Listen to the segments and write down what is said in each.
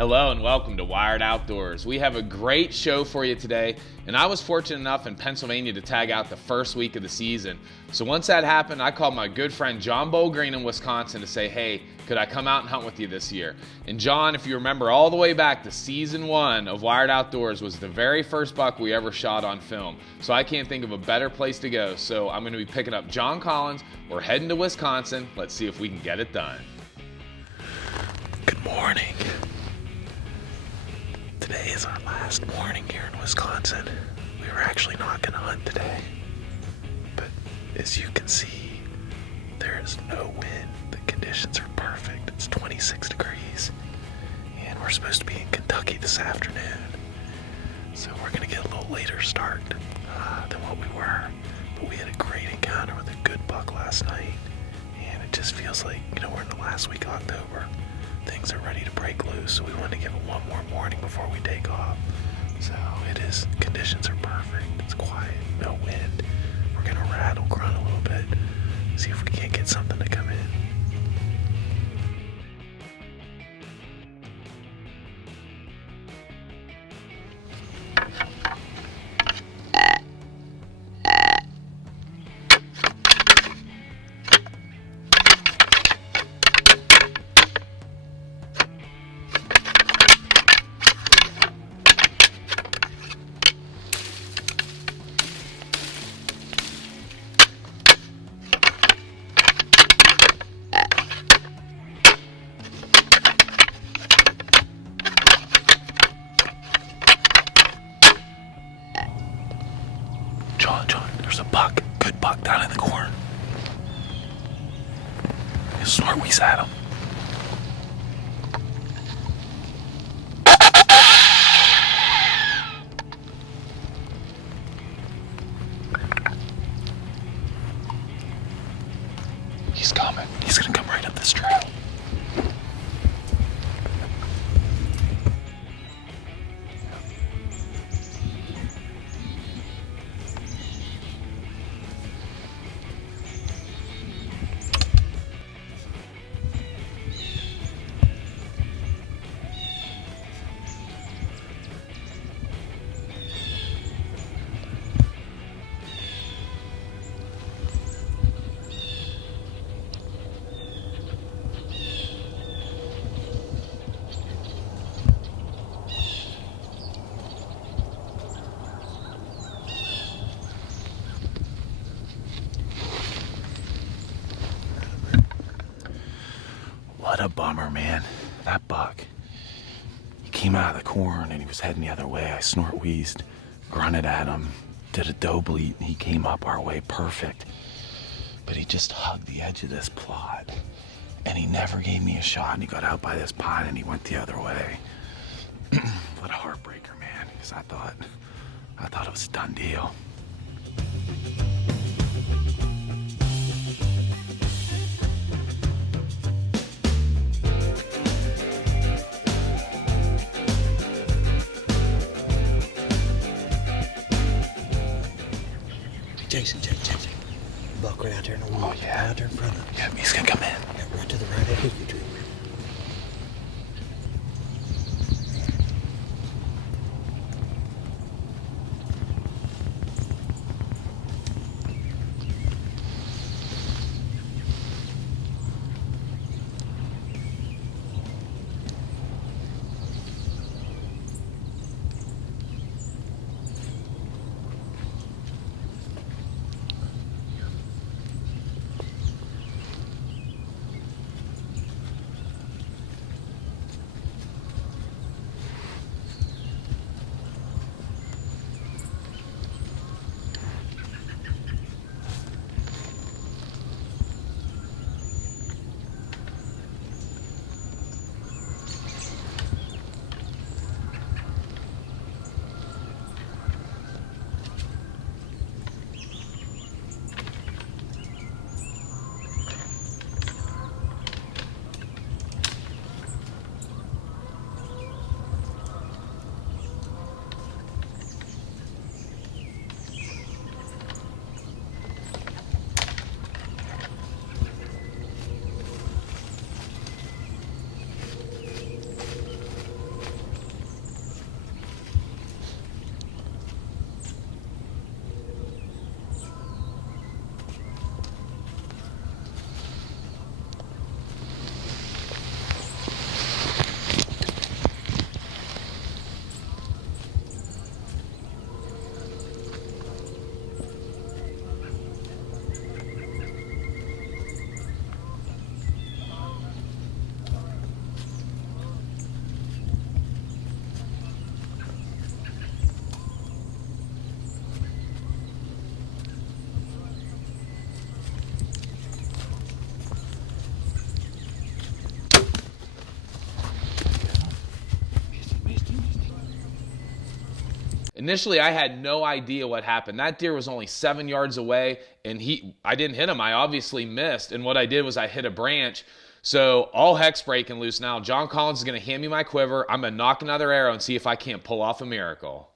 Hello and welcome to Wired Outdoors. We have a great show for you today, and I was fortunate enough in Pennsylvania to tag out the first week of the season. So once that happened, I called my good friend John Bowgreen in Wisconsin to say, hey, could I come out and hunt with you this year? And John, if you remember all the way back to season 1 of Wired Outdoors, was the very first buck we ever shot on film. So I can't think of a better place to go. So I'm going to be picking up John Collins. We're heading to Wisconsin. Let's see if we can get it done. Good morning. Today is our last morning here in Wisconsin. We were actually not going to hunt today, but as you can see, there is no wind. The conditions are perfect. It's 26 degrees, and we're supposed to be in Kentucky this afternoon, so we're going to get a little later start than what we were, but we had a great encounter with a good buck last night, and it just feels like, we're in the last week of October. Things are ready to break loose, so we want to give it one more morning before we take off. So conditions are perfect. It's quiet, no wind. We're gonna rattle, grunt a little bit, see if we can't get something to come in. John, there's a buck, good buck down in the corn. You snort wheeze at him. He's coming. He's gonna come right up this trail. What a bummer, man. That buck. He came out of the corn and he was heading the other way. I snort wheezed, grunted at him, did a doe bleat, and he came up our way perfect. But he just hugged the edge of this plot, and he never gave me a shot, and he got out by this pine and he went the other way. What a heartbreaker, man, because I thought it was a done deal. Jason. Buck right out there in the woods. Oh, yeah. Right out there in front of us. Yeah, he's gonna come in. Yeah, right to the right of the cookie tree. Initially, I had no idea what happened. That deer was only 7 yards away, and I didn't hit him. I obviously missed, and what I did was I hit a branch. So all heck's breaking loose now. John Collins is going to hand me my quiver. I'm going to nock another arrow and see if I can't pull off a miracle.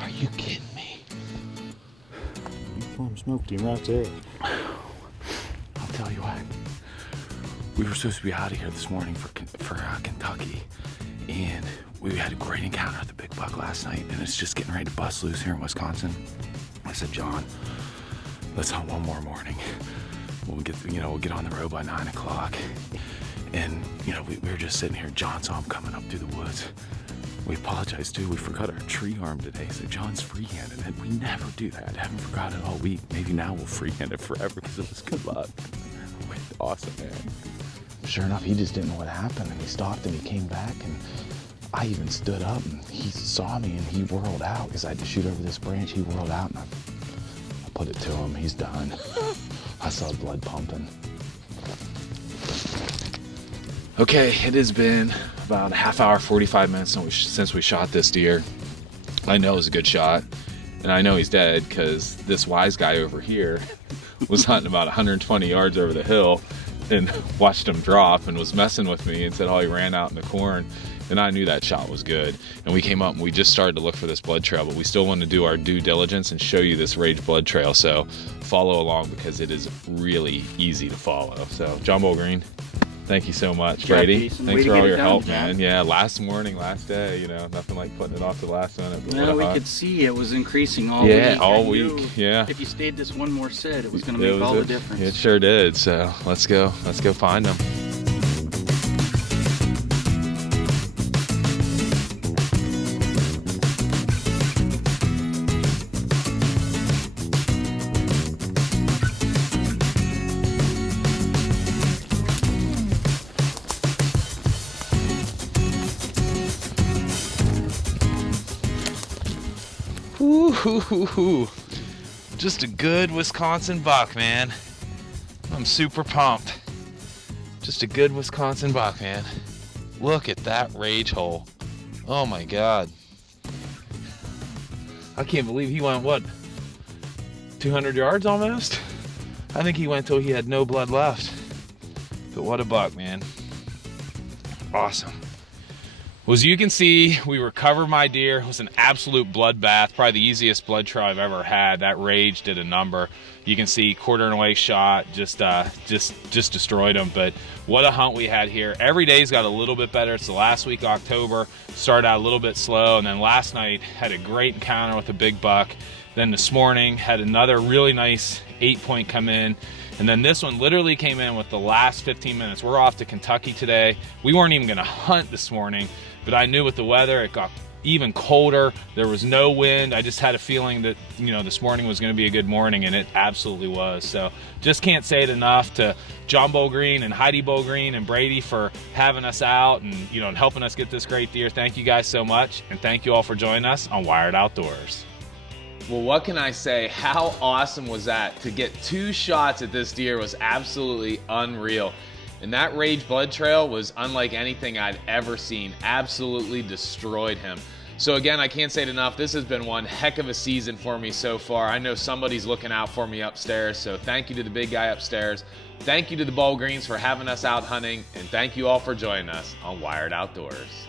Are you kidding me? I'm smoked him right there. I'll tell you what. We were supposed to be out of here this morning for Kentucky, and we had a great encounter with the big buck last night, and it's just getting ready to bust loose here in Wisconsin. I said, John, let's hunt one more morning. We'll get on the road by 9 o'clock. And we were just sitting here. John saw him coming up through the woods. We apologized too. We forgot our tree arm today, so John's freehanding it. We never do that. I haven't forgotten it all week. Maybe now we'll freehand it forever because it was good luck. Awesome, man. Sure enough, he just didn't know what happened, and he stopped and he came back, and I even stood up and he saw me and he whirled out because I had to shoot over this branch. He whirled out and I put it to him. He's done. I saw blood pumping. Okay, it has been about a half hour, 45 minutes since we shot this deer. I know it was a good shot, and I know he's dead because this wise guy over here was hunting about 120 yards over the hill and watched him drop and was messing with me and said, oh, he ran out in the corn. And I knew that shot was good. And we came up and we just started to look for this blood trail, but we still want to do our due diligence and show you this Rage blood trail. So follow along because it is really easy to follow. So John Bull Green, thank you so much. Brady, thanks for all your help, man. Yeah, last morning, last day, nothing like putting it off to the last minute. Well, we could see it was increasing all week. Yeah, all week, yeah. If you stayed this one more set, it was going to make all the difference. It sure did. So let's go find them. Ooh, just a good Wisconsin buck, man. I'm super pumped. Just a good Wisconsin buck, man. Look at that rage hole. Oh my God. I can't believe he went, 200 yards almost? I think he went till he had no blood left. But what a buck, man. Awesome. Well, as you can see, we recovered my deer. It was an absolute bloodbath, probably the easiest blood trail I've ever had. That Rage did a number. You can see quarter and away shot, just destroyed him. But what a hunt we had here. Every day's got a little bit better. It's the last week of October. Started out a little bit slow, and then last night had a great encounter with a big buck. Then this morning had another really nice 8-point come in. And then this one literally came in with the last 15 minutes. We're off to Kentucky today. We weren't even gonna hunt this morning, but I knew with the weather, it got even colder. There was no wind. I just had a feeling that, this morning was gonna be a good morning, and it absolutely was. So just can't say it enough to John Bull Green and Heidi Bull Green and Brady for having us out and, and helping us get this great deer. Thank you guys so much. And thank you all for joining us on Wired Outdoors. Well, what can I say? How awesome was that? To get 2 shots at this deer was absolutely unreal. And that Rage blood trail was unlike anything I'd ever seen. Absolutely destroyed him. So again, I can't say it enough. This has been one heck of a season for me so far. I know somebody's looking out for me upstairs. So thank you to the big guy upstairs. Thank you to the Bull Greens for having us out hunting. And thank you all for joining us on Wired Outdoors.